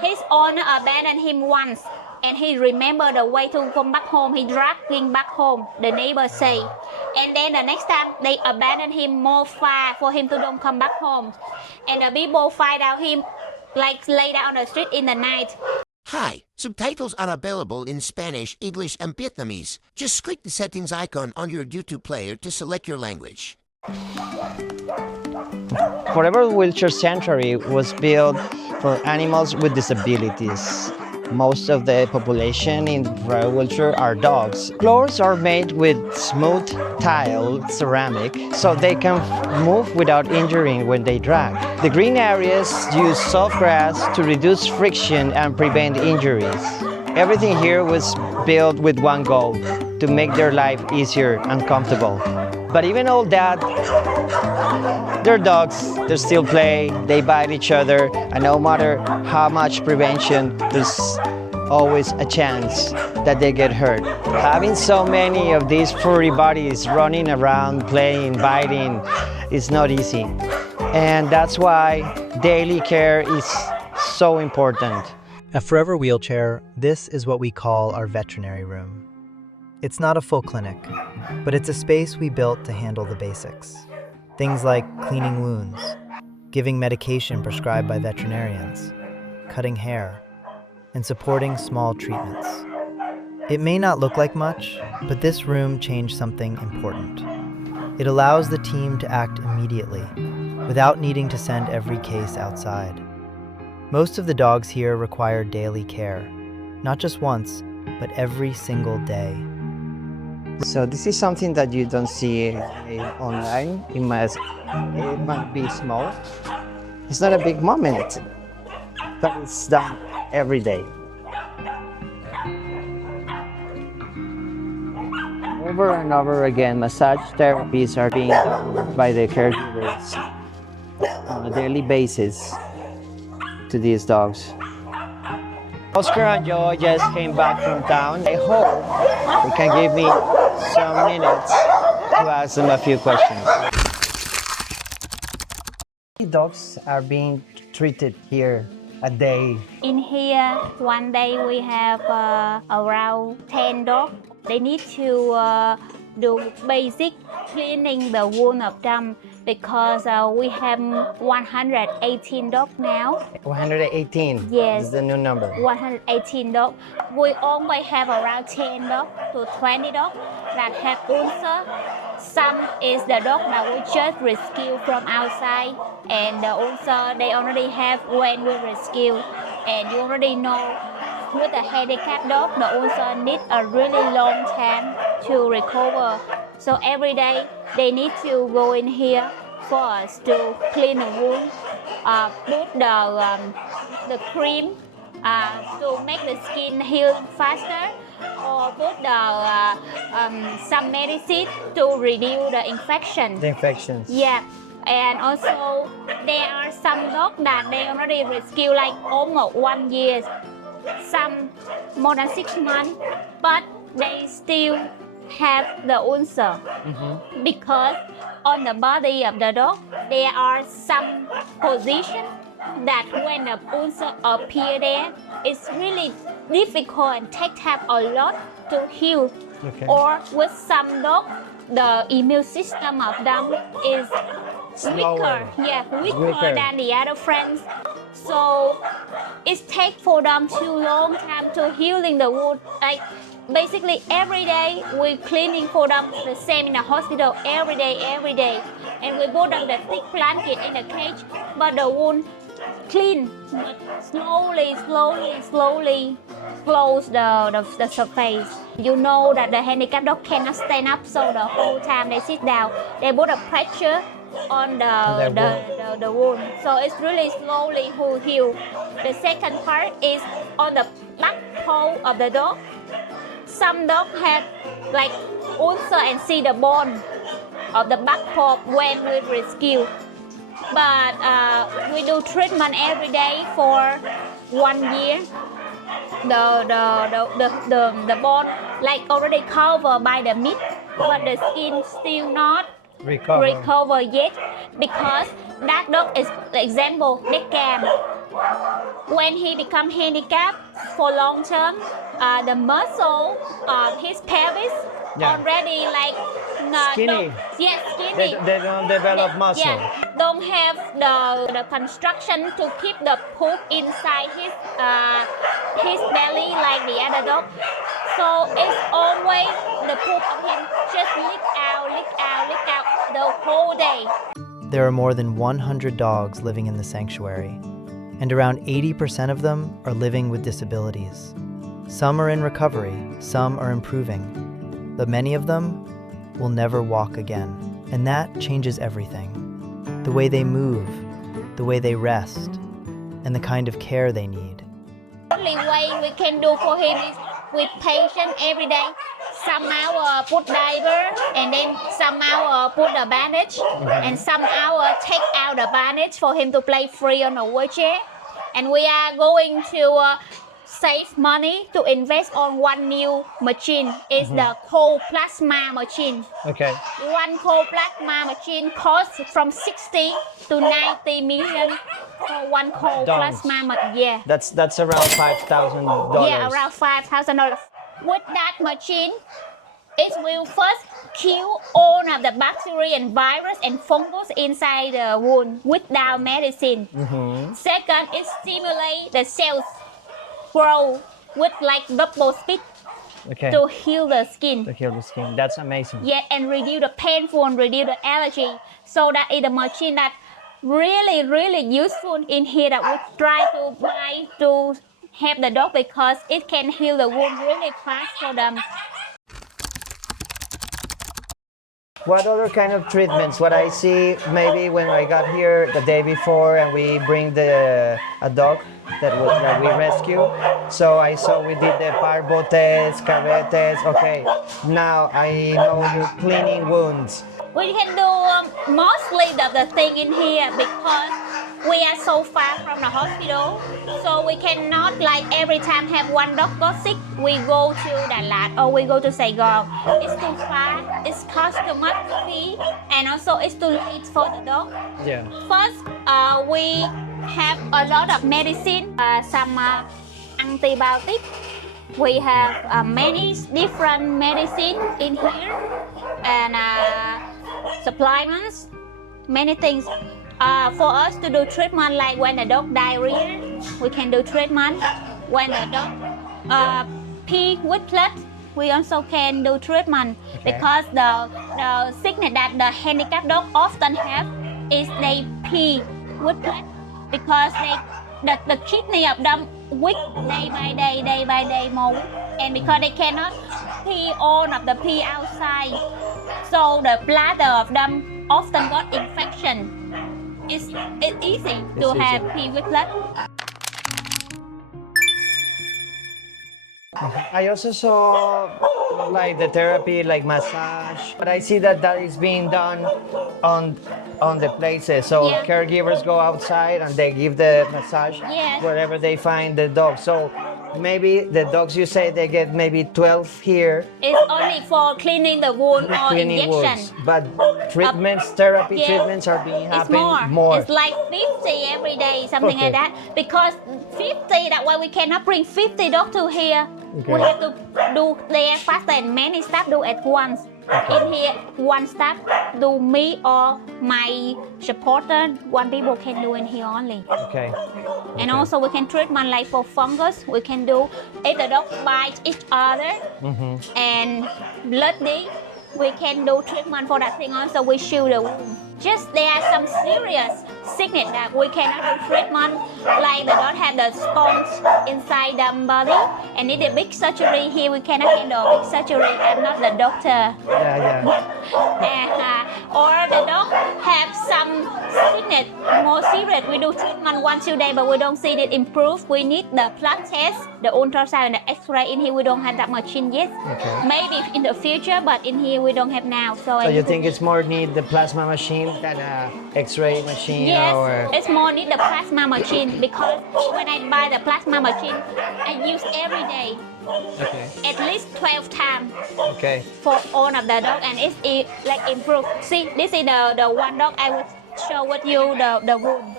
His owner abandoned him once, and he remembered the way to come back home. He dragged him back home, the neighbors say. And then the next time, they abandoned him more far for him to don't come back home. And the people find out him, like, lay down on the street in the night. Hi, subtitles are available in Spanish, English, and Vietnamese. Just click the settings icon on your YouTube player to select your language. Foreverwheelchair Sanctuary was built for animals with disabilities. Most of the population in Foreverwheelchair are dogs. Floors are made with smooth tile ceramic so they can move without injuring when they drag. The green areas use soft grass to reduce friction and prevent injuries. Everything here was built with one goal, to make their life easier and comfortable. But even all that, they're dogs, they still play, they bite each other, and no matter how much prevention, there's always a chance that they get hurt. Having so many of these furry bodies running around, playing, biting, is not easy. And that's why daily care is so important. At Foreverwheelchair, this is what we call our veterinary room. It's not a full clinic, but it's a space we built to handle the basics. Things like cleaning wounds, giving medication prescribed by veterinarians, cutting hair, and supporting small treatments. It may not look like much, but this room changed something important. It allows the team to act immediately, without needing to send every case outside. Most of the dogs here require daily care, not just once, but every single day. So this is something that you don't see online. It might be small. It's not a big moment, but it's done every day. Over and over again, massage therapies are being done by the caregivers on a daily basis to these dogs. Oscar and Joy just came back from town. I hope they can give me some minutes to ask them a few questions. Dogs are being treated here a day. In here, one day we have around 10 dogs. They need to do basic cleaning the wound of them because we have 118 dogs now. 118? Yes. Is the new number. 118 dogs. We always have around 10 dogs to 20 dogs that have ulcer. Some is the dog that we just rescue from outside, and the ulcer they already have when we rescue. And you already know, with a handicapped dog, the ulcer needs a really long time to recover. So every day they need to go in here for us to clean the wound, put the cream to make the skin heal faster, or put some medicine to reduce the infection. The infections. Yeah. And also there are some dogs that they already rescue like almost 1 year, some more than 6 months, but they still have the ulcer because on the body of the dog there are some positions that when the ulcer appear there, it's really difficult and take time a lot to heal. Okay. Or with some dogs, the immune system of them is weaker, weaker than the other friends. So it takes for them too long time to healing the wound. Like basically every day we cleaning for them the same in the hospital every day, and we put them the thick blanket in the cage, but the wound clean, but slowly close the surface. You know that the handicapped dog cannot stand up, so the whole time they sit down, they put a pressure on the wound, so it's really slowly heal. The second part is on the back paw of the dog. Some dogs have like ulcer and see the bone of the back paw when we rescue. But we do treatment every day for 1 year. The bone like already covered by the meat, but the skin still not recover yet, because that dog is, for example, they can when he become handicapped for long term, the muscle of his pelvis already like Skinny. skinny. They don't develop muscle. Yeah, don't have the construction to keep the poop inside his belly like the other dog. So it's always the poop of him just leak out the whole day. There are more than 100 dogs living in the sanctuary, and around 80% of them are living with disabilities. Some are in recovery, some are improving, but many of them will never walk again. And that changes everything. The way they move, the way they rest, and the kind of care they need. Only way we can do for him is with patience every day. Some hour put diaper, and then some hour put a bandage, and some hour take out the bandage for him to play free on a wheelchair. And we are going to save money to invest on one new machine. It's the cold plasma machine. Okay. One cold plasma machine costs from 60 to 90 million for one cold Dollars. plasma. Yeah. That's around $5,000. Yeah, around $5,000. With that machine, it will first kill all of the bacteria and virus and fungus inside the wound without medicine. Second, it stimulates the cells grow with like bubble speed Okay. to heal the skin. To heal the skin. That's amazing. Yeah, and reduce the painful and reduce the allergy. So that is a machine that really useful in here that we try to buy to help the dog because it can heal the wound really fast for them. What other kind of treatments? What I see maybe when I got here the day before and we bring a dog that we rescue. So I saw we did the parvo test, carré test. Okay, now I know you're cleaning wounds. We can do mostly the thing in here because we are so far from the hospital, so we cannot like every time have one dog go sick, we go to Dalat or we go to Saigon. It's too far, it's cost too much fee, and also it's too late for the dog. Yeah. First, we have a lot of medicine, some antibiotics. We have many different medicine in here and supplements, many things. For us to do treatment, like when the dog diarrhea, we can do treatment. When the dog pee with blood, we also can do treatment. Because the sickness that the handicapped dog often have is they pee with blood because the kidney of them weak day by day more weak. And because they cannot pee all of the pee outside, so the bladder of them often got infection. It's easy to have pee with blood. I also saw like the therapy, like massage, but I see that is being done on the places. So Yeah. caregivers go outside and they give the massage Yes. wherever they find the dog. So maybe the dogs you say they get maybe 12 here. It's only for cleaning the wound or Cleaning injection. wounds, but treatments, therapy Yeah. treatments are being It's happening more. It's like 50 every day, something Okay. like that. Because 50, that's why we cannot bring 50 dogs to here. Okay. We have to do there faster and many staff do at once. In here, one staff do me or my supporter, one people can do in here only. Okay. And also we can treatment like for fungus, we can do if the dog bite each other and bloody, we can do treatment for that thing also, we shield the wound. Just there are some serious sickness that we cannot do treatment, like the dog have the sponge inside the body and need a big surgery here, we cannot handle big surgery, I'm not the doctor. Yeah. Or the dog have some sickness more serious, we do treatment 1-2 days but we don't see it improve. We need the blood test, the ultrasound and the x-ray. In here we don't have that machine yet. Okay. Maybe in the future, but in here we don't have now. So So you think it's more need the plasma machine than a X-ray machine? yes, Or it's more need the plasma machine because when I buy the plasma machine, I use every day okay. at least 12 times Okay. for all of the dog, and it's like improved. See, this is the one dog I will show with you the wound.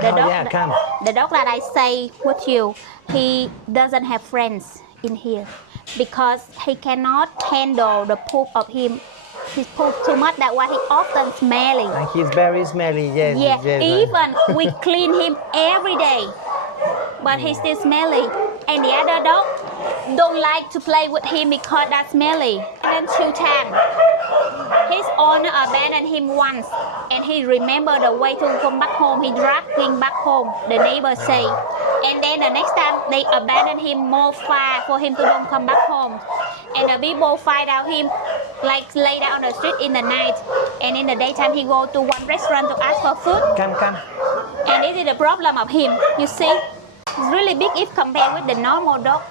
The Oh, dog, yeah, come. the dog that I say with you, he doesn't have friends in here because he cannot handle the poop of him. He poops too much. That's why he often smelly. And he's very smelly, yes. Yeah, yes. even we clean him every day, but he's still smelly. And the other dog don't like to play with him because that's smelly. And then 2 times, his owner abandoned him once, and he remembered the way to come back home. He dragged him back home. The neighbors say, and then the next time they abandoned him more far for him to don't come back home. And the people find out him like lay down on the street in the night, and in the daytime he go to one restaurant to ask for food. Come. And this is the problem of him. You see, it's really big if compared with the normal dog.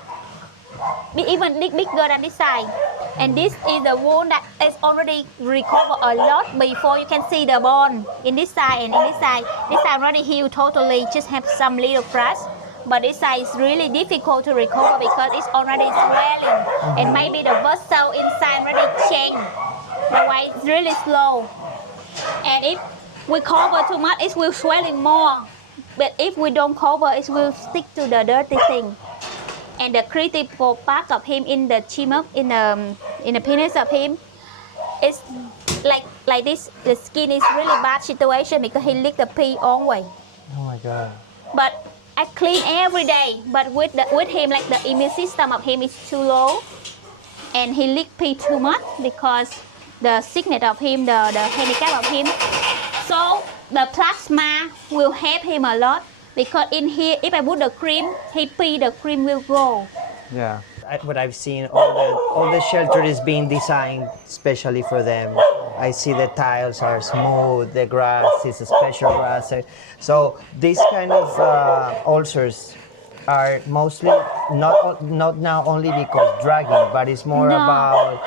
Even bigger than this size. And this is the wound that is already recovered a lot before. You can see the bone in this side and in this side. This side already healed totally, just have some little cracks. But this side is really difficult to recover because it's already swelling. And maybe the vessel inside already changed. That's why it's really slow. And if we cover too much, it will swelling more. But if we don't cover, it will stick to the dirty thing. And the critical part of him in the stomach, in the penis of him, it's like this. The skin is really bad situation because he licked the pee always. Oh my God. But I clean every day. But with him, like the immune system of him is too low, and he lick pee too much because the sickness of him, the handicap of him. So the plasma will help him a lot. Because in here, if I put the cream, he pee, the cream will go. Yeah. What I've seen, all the shelter is being designed specially for them. I see the tiles are smooth, the grass is a special grass. So these kind of ulcers are mostly not now only because dragging, but it's more about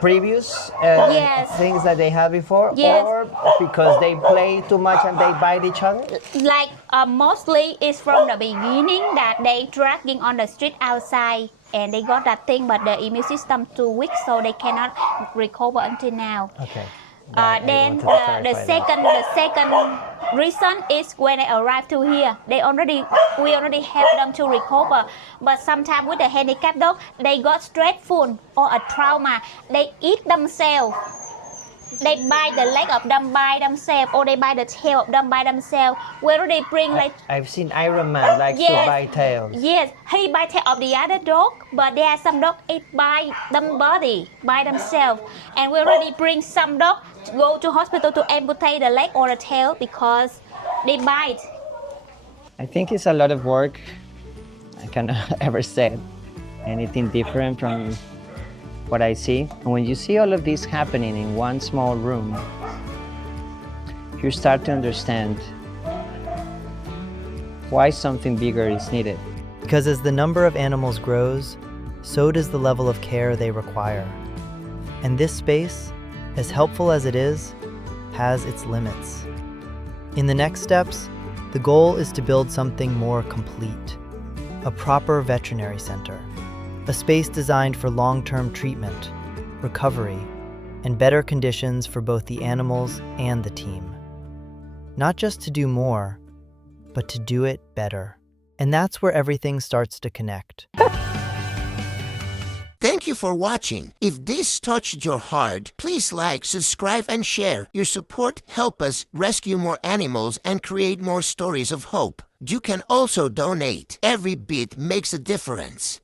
previous Yes. things that they had before, Yes. or because they play too much and they bite each other. Like mostly it's from the beginning that they dragging on the street outside and they got that thing, but the immune system too weak, so they cannot recover until now. Okay. Then the second reason is when they arrive to here, we already help them to recover. But sometimes with the handicapped dog, they got stressful or a trauma. They eat themselves. They bite the leg of them by themselves, or they bite the tail of them by themselves. We already bring like I've seen Iron Man likes to bite tails. Yes, he bite tail of the other dog, but there are some dogs it bite them body by themselves. And we already bring some dog to go to hospital to amputate the leg or the tail because they bite. I think it's a lot of work. I cannot ever say anything different from what I see. And when you see all of this happening in one small room, you start to understand why something bigger is needed. Because as the number of animals grows, so does the level of care they require. And this space, as helpful as it is, has its limits. In the next steps, the goal is to build something more complete, a proper veterinary center, a space designed for long-term treatment, recovery, and better conditions for both the animals and the team. Not just to do more, but to do it better. And that's where everything starts to connect. Thank you for watching. If this touched your heart, please like, subscribe, and share. Your support helps us rescue more animals and create more stories of hope. You can also donate. Every bit makes a difference.